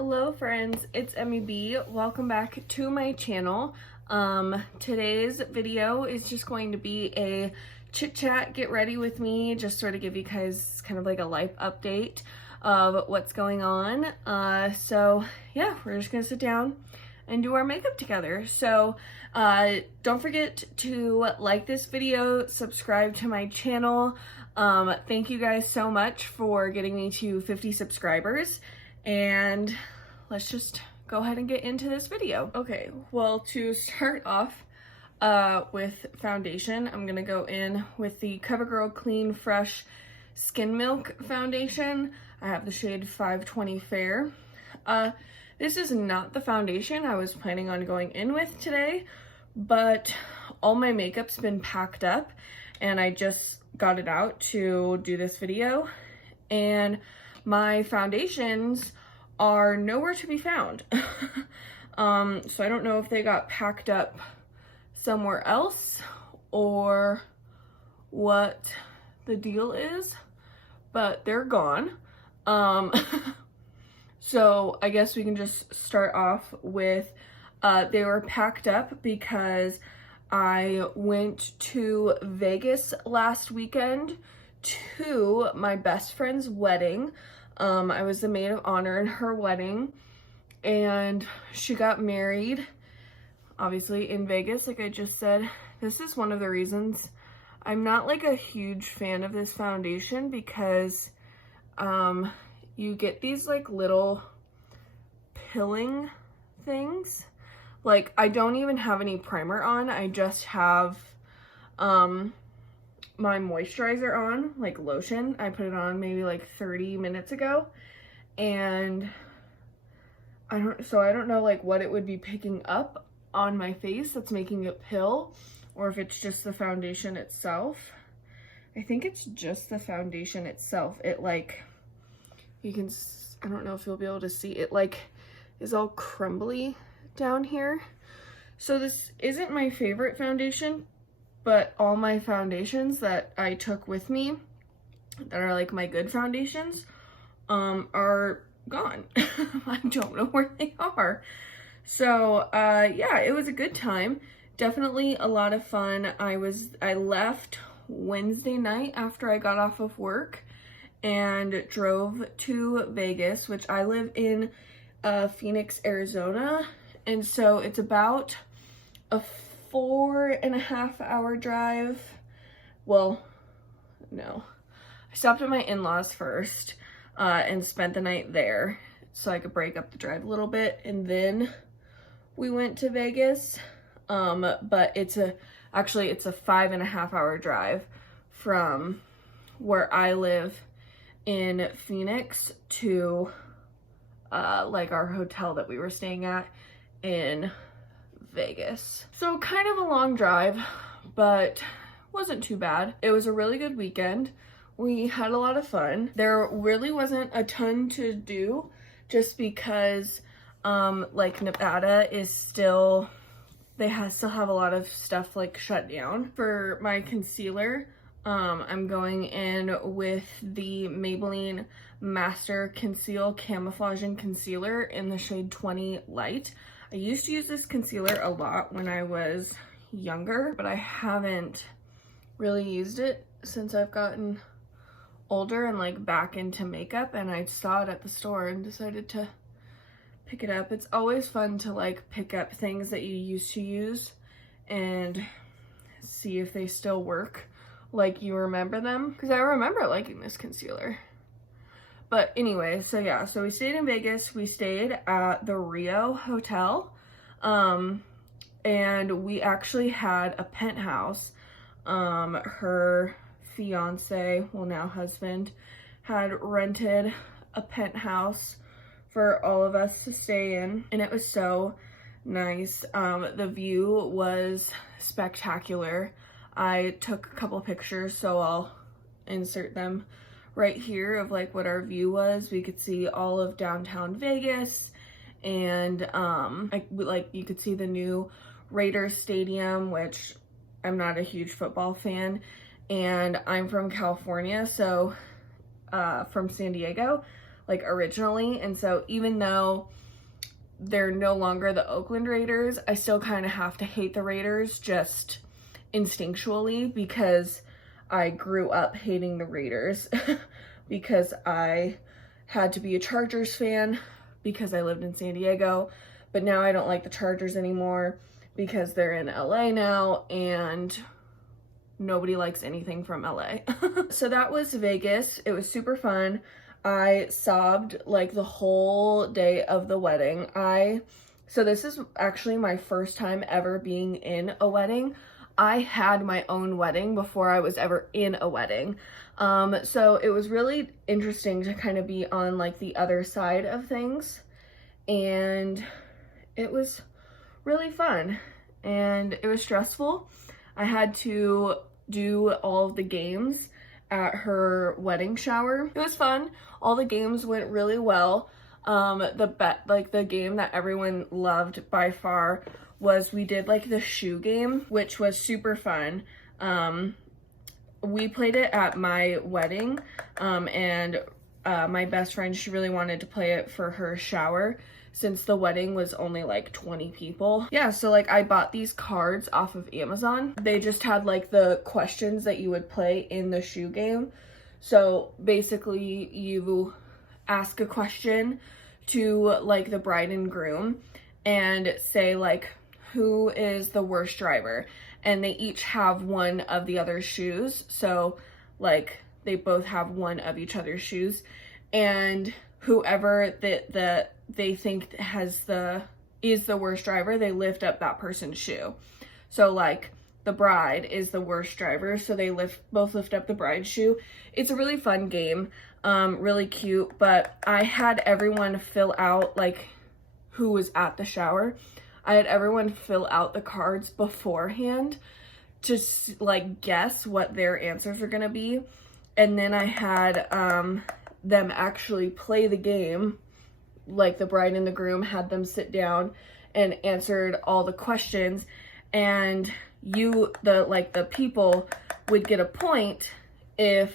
Hello friends, it's ItsEmmyBee. Welcome back to my channel. Today's video is just going to be a chit chat, get ready with me, just sort of give you guys kind of like a life update of what's going on. So yeah, we're just gonna sit down and do our makeup together. So don't forget to like this video, subscribe to my channel. Thank you guys so much for getting me to 50 subscribers. And let's just go ahead and get into this video. Okay, well, to start off with foundation, I'm gonna go in with the CoverGirl Clean Fresh Skin Milk Foundation. I have the shade 520 Fair. This is not the foundation I was planning on going in with today, but all my makeup's been packed up and I just got it out to do this video, and my foundations are nowhere to be found. So I don't know if they got packed up somewhere else or what the deal is, but they're gone. So I guess we can just start off with they were packed up because I went to Vegas last weekend to my best friend's wedding. I was the maid of honor in her wedding, and she got married, obviously, in Vegas, like I just said. This is one of the reasons I'm not like a huge fan of this foundation, because you get these like little pilling things. Like, I don't even have any primer on, I just have my moisturizer on, like lotion. I put it on maybe like 30 minutes ago, and I don't know like what it would be picking up on my face that's making it pill, or if it's just the foundation itself. I think it's just the foundation itself. It like, you can, I don't know if you'll be able to see it, like is all crumbly down here. So this isn't my favorite foundation, but all my foundations that I took with me that are like my good foundations are gone. I don't know where they are. So yeah, it was a good time. Definitely a lot of fun. I left Wednesday night after I got off of work and drove to Vegas, which I live in Phoenix, Arizona. And so it's about a 4.5 hour drive. Well, no. I stopped at my in-laws first and spent the night there so I could break up the drive a little bit, and then we went to Vegas. But it's actually a 5.5 hour drive from where I live in Phoenix to like our hotel that we were staying at in Vegas. So kind of a long drive, but wasn't too bad. It was a really good weekend. We had a lot of fun. There really wasn't a ton to do, just because like Nevada is still, still have a lot of stuff like shut down. For my concealer, I'm going in with the Maybelline Master Conceal Camouflaging Concealer in the shade 20 Light. I used to use this concealer a lot when I was younger, but I haven't really used it since I've gotten older and like back into makeup, and I saw it at the store and decided to pick it up. It's always fun to like pick up things that you used to use and see if they still work, like you remember them, because I remember liking this concealer. But anyway, so yeah, so we stayed in Vegas. We stayed at the Rio Hotel, and we actually had a penthouse. Her fiance, well now husband, had rented a penthouse for all of us to stay in, and it was so nice. The view was spectacular. I took a couple pictures, so I'll insert them right here of like what our view was. We could see all of downtown Vegas, and like you could see the new Raiders Stadium, which I'm not a huge football fan, and I'm from California, so from San Diego, like originally. And so even though they're no longer the Oakland Raiders, I still kind of have to hate the Raiders just instinctually, because I grew up hating the Raiders because I had to be a Chargers fan because I lived in San Diego, but now I don't like the Chargers anymore because they're in LA now and nobody likes anything from LA. So that was Vegas. It was super fun. I sobbed like the whole day of the wedding. So this is actually my first time ever being in a wedding. I had my own wedding before I was ever in a wedding. So it was really interesting to kind of be on like the other side of things, and it was really fun and it was stressful. I had to do all of the games at her wedding shower. It was fun. All the games went really well. The game that everyone loved by far was we did like the shoe game, which was super fun. We played it at my wedding, and my best friend, she really wanted to play it for her shower since the wedding was only like 20 people. Yeah, so like I bought these cards off of Amazon. They just had like the questions that you would play in the shoe game. So basically you ask a question to like the bride and groom and say like, who is the worst driver? And they each have one of the other's shoes. So like they both have one of each other's shoes, and whoever they think is the worst driver, they lift up that person's shoe. So like the bride is the worst driver, so they both lift up the bride's shoe. It's a really fun game, really cute, but I had everyone fill out, like who was at the shower, I had everyone fill out the cards beforehand to like guess what their answers are gonna be. And then I had them actually play the game. Like the bride and the groom had them sit down and answered all the questions, and the people would get a point if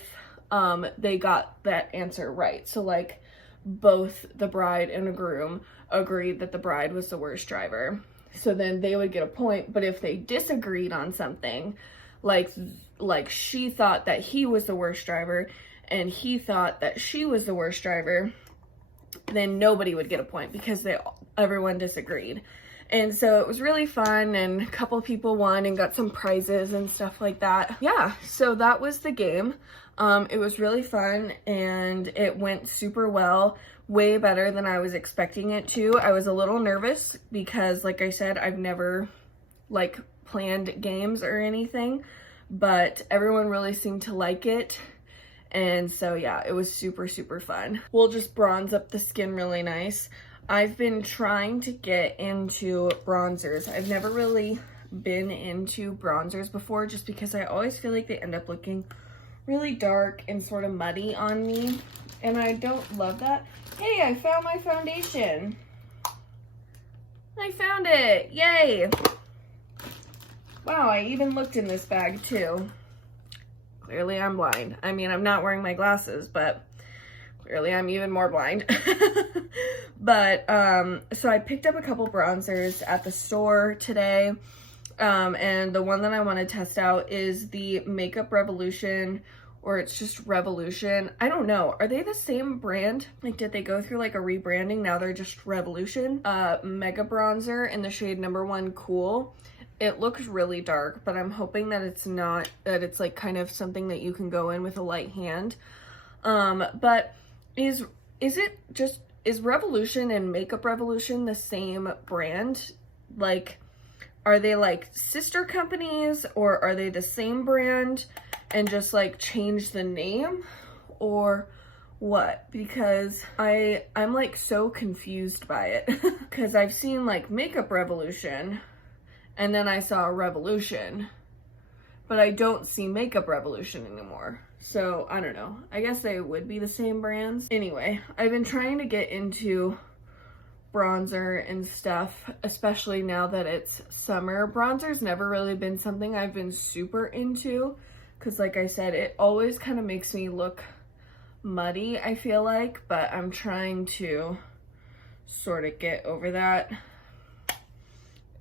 they got that answer right. So like both the bride and the groom agreed that the bride was the worst driver, so then they would get a point. But if they disagreed on something, like she thought that he was the worst driver and he thought that she was the worst driver, then nobody would get a point because everyone disagreed. And so it was really fun, and a couple people won and got some prizes and stuff like that. Yeah, so that was the game. It was really fun and it went super well, way better than I was expecting it to. I was a little nervous because, like I said, I've never like planned games or anything, but everyone really seemed to like it. And so yeah, it was super, super fun. We'll just bronze up the skin really nice. I've been trying to get into bronzers. I've never really been into bronzers before, just because I always feel like they end up looking really dark and sort of muddy on me, and I don't love that. Hey, I found my foundation. I found it, yay. Wow, I even looked in this bag too. Clearly I'm blind. I mean, I'm not wearing my glasses, but clearly I'm even more blind. But, so I picked up a couple bronzers at the store today. And the one that I want to test out is the Makeup Revolution, or it's just Revolution. I don't know. Are they the same brand? Like, did they go through like a rebranding? Now they're just Revolution. Mega Bronzer in the shade number 1 Cool. It looks really dark, but I'm hoping that it's not, that it's like kind of something that you can go in with a light hand. But is Revolution and Makeup Revolution the same brand? Like, are they like sister companies, or are they the same brand and just like change the name, or what? Because I'm like so confused by it because I've seen like Makeup Revolution and then I saw Revolution, but I don't see Makeup Revolution anymore. So I don't know. I guess they would be the same brands. Anyway, I've been trying to get into bronzer and stuff, especially now that it's summer. Bronzer's never really been something I've been super into because, like I said, it always kind of makes me look muddy, I feel like, but I'm trying to sort of get over that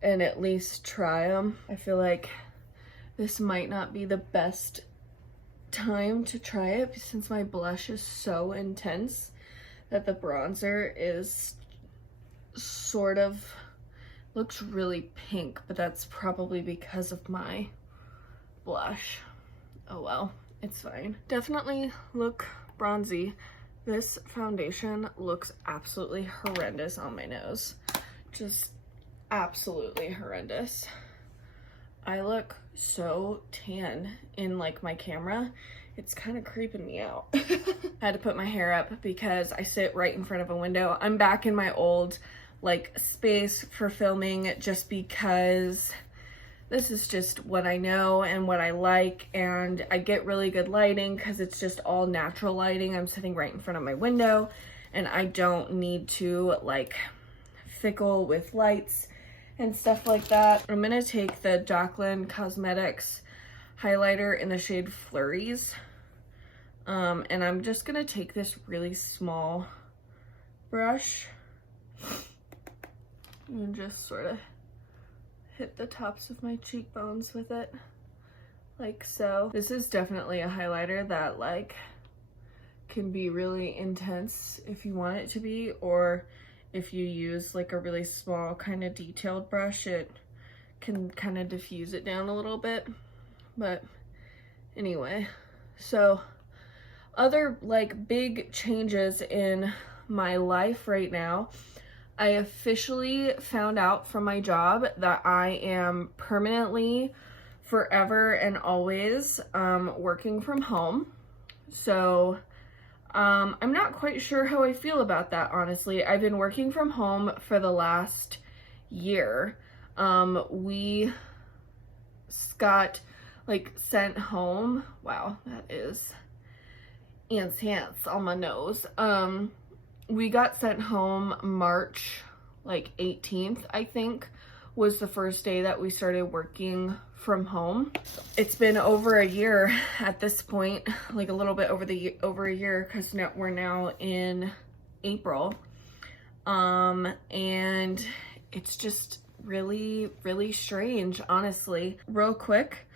and at least try them. I feel like this might not be the best time to try it since my blush is so intense that the bronzer is sort of looks really pink, but that's probably because of my blush. Oh well, it's fine. Definitely look bronzy. This foundation looks absolutely horrendous on my nose. Just absolutely horrendous. I look so tan in like my camera. It's kind of creeping me out. I had to put my hair up because I sit right in front of a window. I'm back in my old like space for filming just because this is just what I know and what I like, and I get really good lighting because it's just all natural lighting. I'm sitting right in front of my window and I don't need to like fickle with lights and stuff like that. I'm gonna take the Jaclyn Cosmetics highlighter in the shade Flurries, and I'm just gonna take this really small brush and just sort of hit the tops of my cheekbones with it, like so. This is definitely a highlighter that like can be really intense if you want it to be, or if you use like a really small kind of detailed brush, it can kind of diffuse it down a little bit. But anyway, so other like big changes in my life right now. I officially found out from my job that I am permanently, forever and always working from home. So I'm not quite sure how I feel about that, honestly. I've been working from home for the last year. We got like sent home. Wow, that is intense on my nose. We got sent home March like 18th, I think, was the first day that we started working from home. It's been over a year at this point, like a little bit over a year, because now we're now in April. And it's just really, really strange, honestly. Real quick,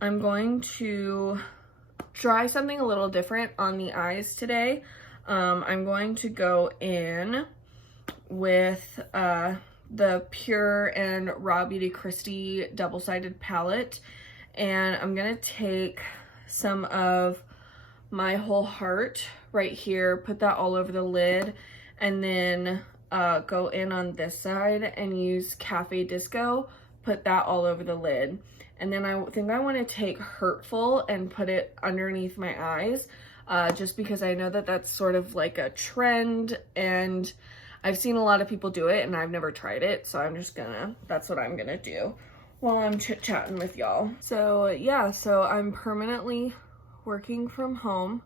I'm going to try something a little different on the eyes today. I'm going to go in with the Pure and Raw Beauty Christie double-sided palette, and I'm gonna take some of my Whole Heart right here, put that all over the lid, and then go in on this side and use Cafe Disco, put that all over the lid. And then I think I want to take Hurtful and put it underneath my eyes, just because I know that that's sort of like a trend, and I've seen a lot of people do it and I've never tried it, so that's what I'm gonna do while I'm chit-chatting with y'all. So yeah, so I'm permanently working from home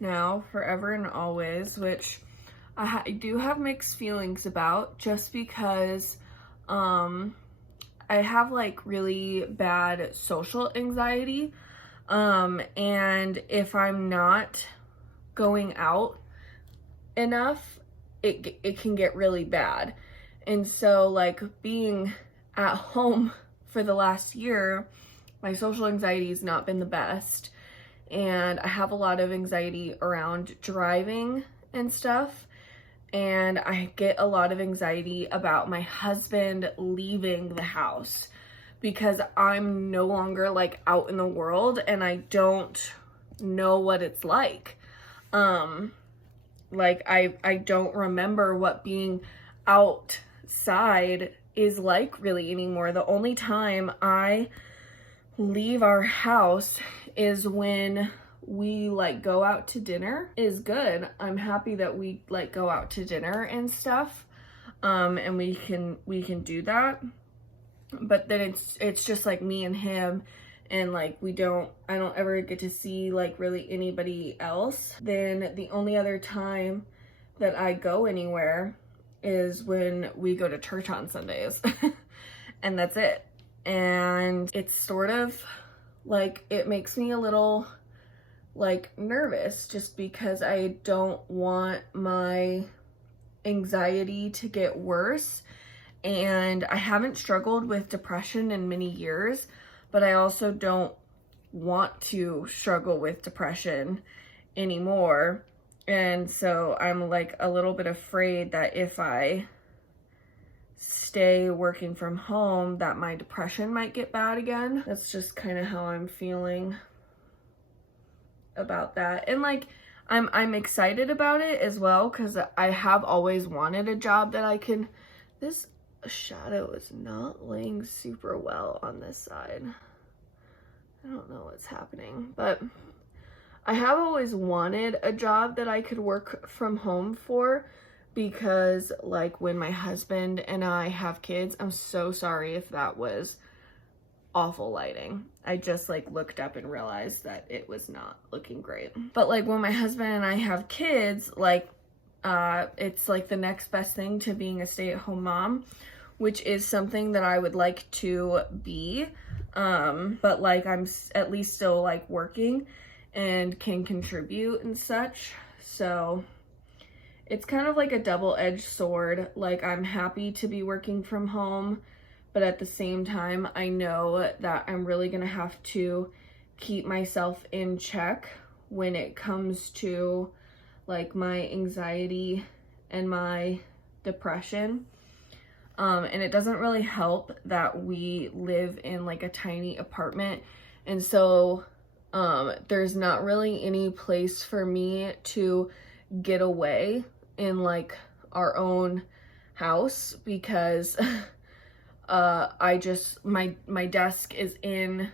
now, forever and always, which I do have mixed feelings about, just because I have like really bad social anxiety, and if I'm not going out enough, it can get really bad. And so like being at home for the last year, my social anxiety has not been the best, and I have a lot of anxiety around driving and stuff, and I get a lot of anxiety about my husband leaving the house because I'm no longer like out in the world and I don't know what it's like. Like I don't remember what being outside is like really anymore. The only time I leave our house is when we like go out to dinner. Is good. I'm happy that we like go out to dinner and stuff, and we can do that. But then it's just like me and him, and like I don't ever get to see like really anybody else. Then the only other time that I go anywhere is when we go to church on Sundays. And that's it. And it's sort of like, it makes me a little like nervous just because I don't want my anxiety to get worse. And I haven't struggled with depression in many years, but I also don't want to struggle with depression anymore. And so I'm like a little bit afraid that if I stay working from home, that my depression might get bad again. That's just kind of how I'm feeling about that. And like I'm excited about it as well, because I have always wanted a job that I can, this shadow is not laying super well on this side. I don't know what's happening, but I have always wanted a job that I could work from home for, because like when my husband and I have kids, I'm so sorry if that was awful lighting. I just like looked up and realized that it was not looking great. But like when my husband and I have kids, like it's like the next best thing to being a stay-at-home mom, which is something that I would like to be. But like I'm at least still like working and can contribute and such. So it's kind of like a double-edged sword. Like I'm happy to be working from home, but at the same time, I know that I'm really gonna have to keep myself in check when it comes to like my anxiety and my depression. And it doesn't really help that we live in like a tiny apartment. And so there's not really any place for me to get away in like our own house, because I just, my desk is in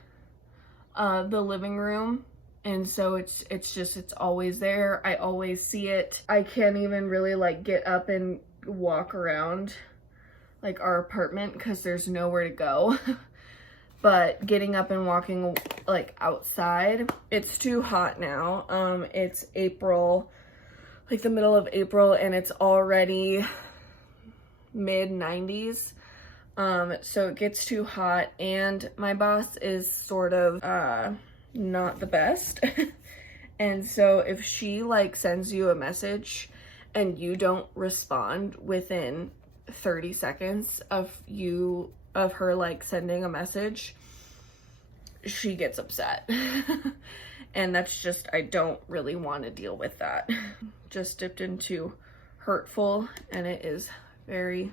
the living room. And so it's always there. I always see it. I can't even really like get up and walk around like our apartment because there's nowhere to go. But getting up and walking like outside, it's too hot now. It's April, like the middle of April, and it's already mid 90s. So it gets too hot, and my boss is sort of not the best. And so if she like sends you a message and you don't respond within 30 seconds of her like sending a message, she gets upset. And that's just, I don't really want to deal with that. Just dipped into Hurtful, and it is very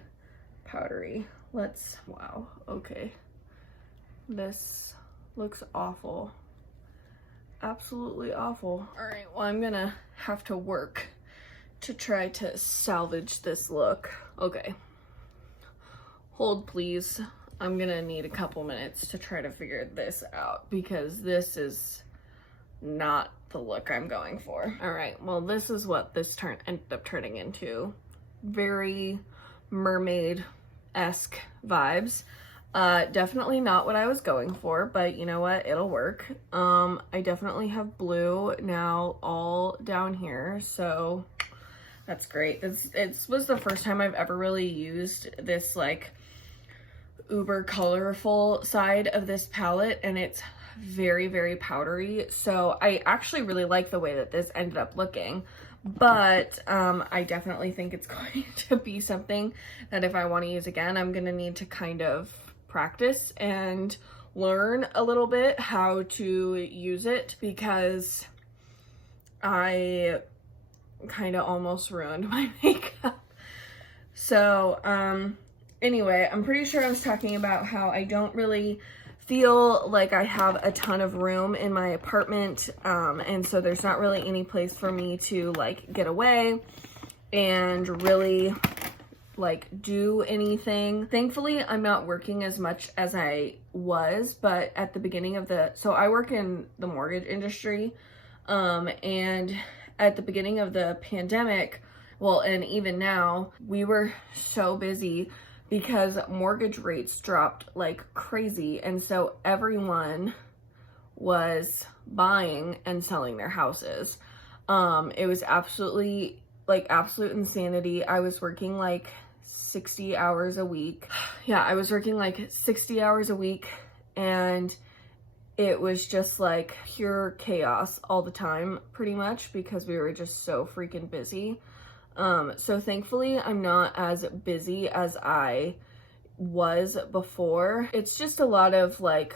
powdery. Wow, okay. This looks awful. Absolutely awful. All right, well, I'm gonna have to work to try to salvage this look. Okay. Hold, please. I'm gonna need a couple minutes to try to figure this out, because this is not the look I'm going for. All right, well, this is what this ended up turning into. Very mermaid-esque vibes. Definitely not what I was going for, but you know what? It'll work. I definitely have blue now all down here, so that's great. It was the first time I've ever really used this like uber colorful side of this palette, and it's very, very powdery. So I actually really like the way that this ended up looking, but I definitely think it's going to be something that if I want to use again, I'm gonna need to kind of practice and learn a little bit how to use it, because I kind of almost ruined my makeup. So anyway, I'm pretty sure I was talking about how I don't really feel like I have a ton of room in my apartment, and so there's not really any place for me to like get away and really like do anything. Thankfully, I'm not working as much as I was, but at the beginning of so I work in the mortgage industry, and at the beginning of the pandemic, well, and even now, we were so busy because mortgage rates dropped like crazy, and so everyone was buying and selling their houses. It was absolute insanity. I was working like 60 hours a week. Yeah, I was working like 60 hours a week, and it was just like pure chaos all the time, pretty much, because we were just so freaking busy. So thankfully I'm not as busy as I was before. It's just a lot of like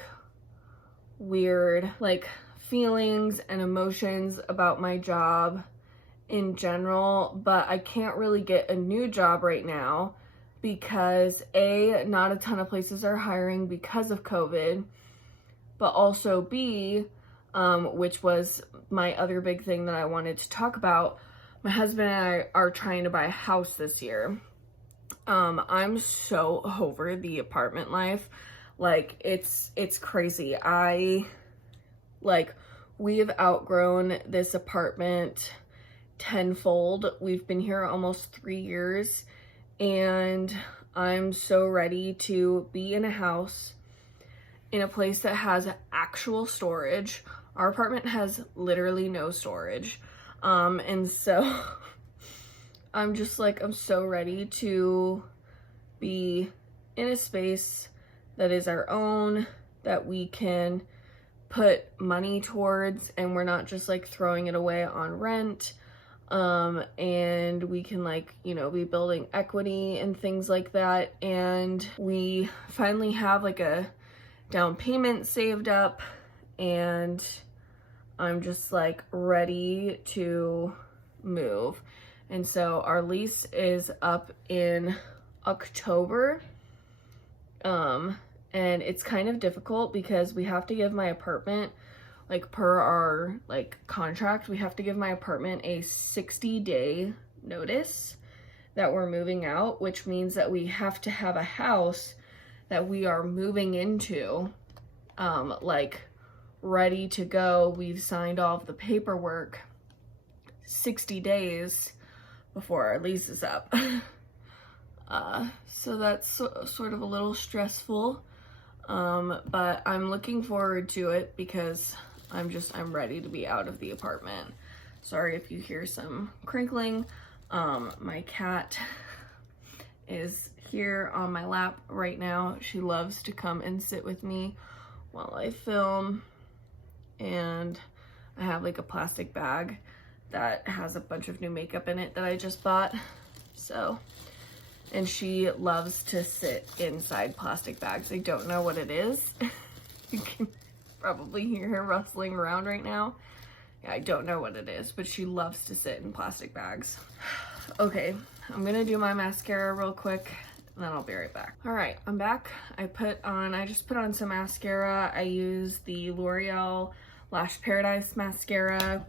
weird like feelings and emotions about my job in general, but I can't really get a new job right now because A, not a ton of places are hiring because of COVID, but also B, which was my other big thing that I wanted to talk about, my husband and I are trying to buy a house this year. I'm so over the apartment life. Like, it's crazy. We have outgrown this apartment tenfold. We've been here almost 3 years, and I'm so ready to be in a house in a place that has actual storage. Our apartment has literally no storage. And so I'm just like, I'm so ready to be in a space that is our own, that we can put money towards, and we're not just like throwing it away on rent. And we can like, you know, be building equity and things like that. And we finally have like a down payment saved up, and I'm just like ready to move. And so our lease is up in October. And it's kind of difficult because we have to give my apartment, like per our like contract, we have to give my apartment a 60-day notice that we're moving out, which means that we have to have a house that we are moving into, like ready to go. We've signed all of the paperwork 60 days before our lease is up. So that's sort of a little stressful, but I'm looking forward to it because I'm ready to be out of the apartment. Sorry if you hear some crinkling. My cat is here on my lap right now. She loves to come and sit with me while I film, and I have like a plastic bag that has a bunch of new makeup in it that I just bought. So, and she loves to sit inside plastic bags. I don't know what it is. You can probably hear her rustling around right now. Yeah, I don't know what it is, but she loves to sit in plastic bags. Okay, I'm gonna do my mascara real quick, and then I'll be right back. All right, I'm back. I just put on some mascara. I use the L'Oreal Lash Paradise mascara,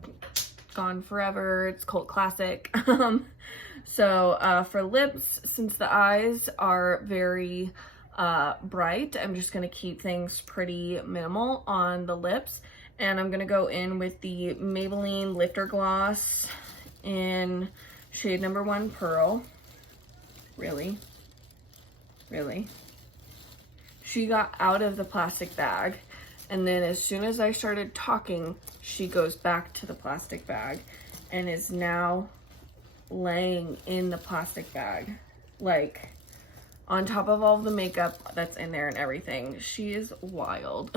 gone forever. It's cult classic. So for lips, since the eyes are very bright, I'm just gonna keep things pretty minimal on the lips, and I'm gonna go in with the Maybelline Lifter Gloss in shade number 1 Pearl. Really? She got out of the plastic bag, and then as soon as I started talking, she goes back to the plastic bag and is now laying in the plastic bag, like on top of all of the makeup that's in there and everything. She is wild.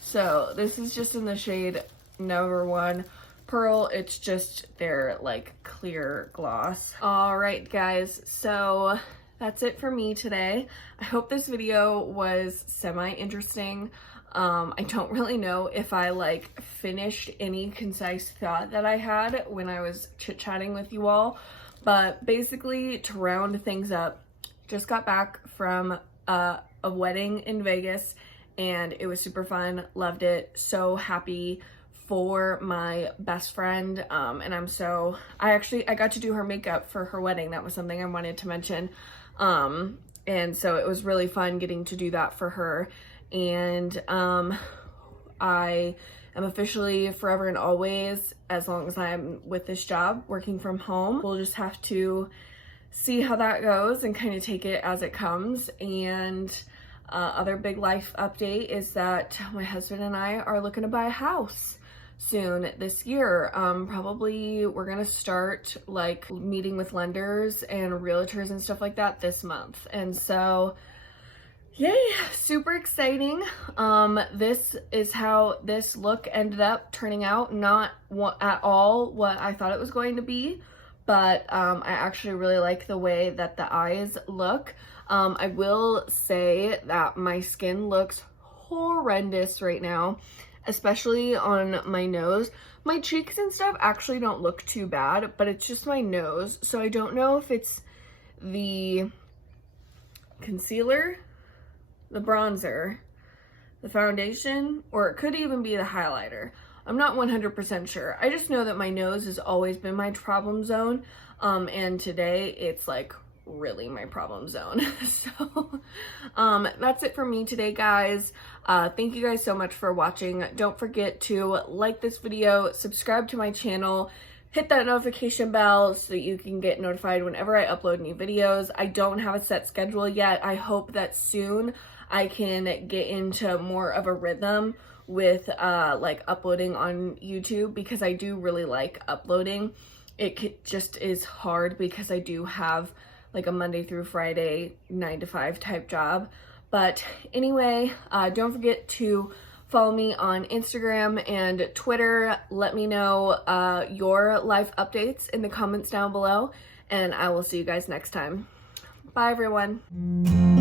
So this is just in the shade number 1 Pearl. It's just their like clear gloss. All right, guys, so that's it for me today. I hope this video was semi-interesting. I don't really know if I like finished any concise thought that I had when I was chit-chatting with you all, but basically, to round things up, just got back from a wedding in Vegas, and it was super fun. Loved it. So happy for my best friend, and I got to do her makeup for her wedding. That was something I wanted to mention, and so it was really fun getting to do that for her. And I am officially forever and always, as long as I'm with this job, working from home. We'll just have to see how that goes and kind of take it as it comes. And other big life update is that my husband and I are looking to buy a house soon this year. Probably we're gonna start like meeting with lenders and realtors and stuff like that this month. And so Yay, super exciting. This is how this look ended up turning out. Not at all what I thought it was going to be, but I actually really like the way that the eyes look. I will say that my skin looks horrendous right now, especially on my nose. My cheeks and stuff actually don't look too bad, but it's just my nose. So I don't know if it's the concealer, the bronzer, the foundation, or it could even be the highlighter. I'm not 100% sure. I just know that my nose has always been my problem zone, and today it's like really my problem zone. So that's it for me today, guys. Thank you guys so much for watching. Don't forget to like this video, subscribe to my channel, hit that notification bell so that you can get notified whenever I upload new videos. I don't have a set schedule yet. I hope that soon I can get into more of a rhythm with like uploading on YouTube, because I do really like uploading. It just is hard because I do have like a Monday through Friday 9 to 5 type job. But anyway, don't forget to follow me on Instagram and Twitter. Let me know your life updates in the comments down below, and I will see you guys next time. Bye, everyone.